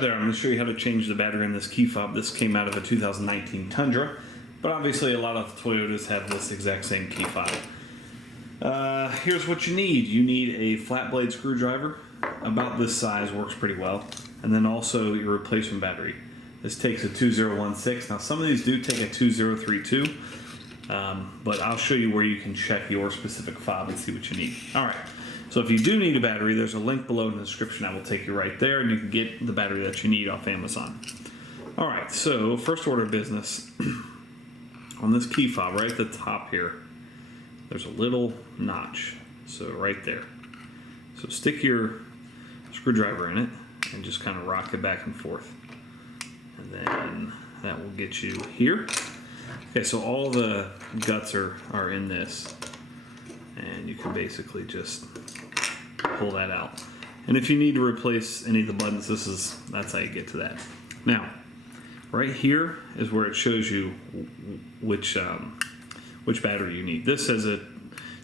there, I'm going to show you how to change the battery in this key fob. This came out of a 2019 Tundra, but obviously a lot of Toyotas have this exact same key fob. Here's what you need. You need a flat blade screwdriver, about this size, works pretty well, and then also your replacement battery. This takes a 2016. Now some of these do take a 2032, but I'll show you where you can check your specific fob and see what you need. Alright, so if you do need a battery, there's a link below in the description that will take you right there, and you can get the battery that you need off Amazon. Alright, so first order of business, on this key fob right at the top here, there's a little notch, so right there. So stick your screwdriver in it and just kind of rock it back and forth. And then that will get you here. Okay, so all the guts are in this, and you can basically just pull that out. And if you need to replace any of the buttons, that's how you get to that. Now, right here is where it shows you which battery you need. This says a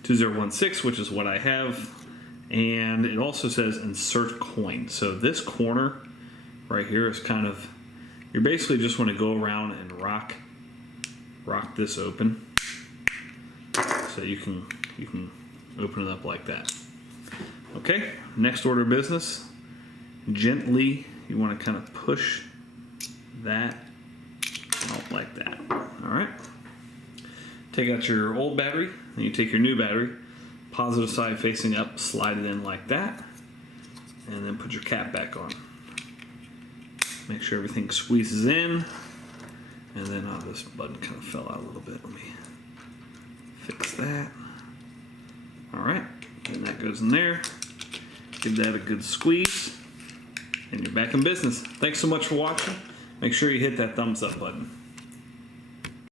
2016, which is what I have, and it also says insert coin. So this corner right here is kind of, you basically just want to go around and rock this open, so you can open it up like that. Okay, next order of business, gently you want to kind of push that out like that. All right, take out your old battery, then you take your new battery, positive side facing up, slide it in like that, and then put your cap back on. Make sure everything squeezes in, and then this button kind of fell out a little bit. Let me fix that. All right, and that goes in there. Give that a good squeeze, and you're back in business. Thanks so much for watching. Make sure you hit that thumbs up button.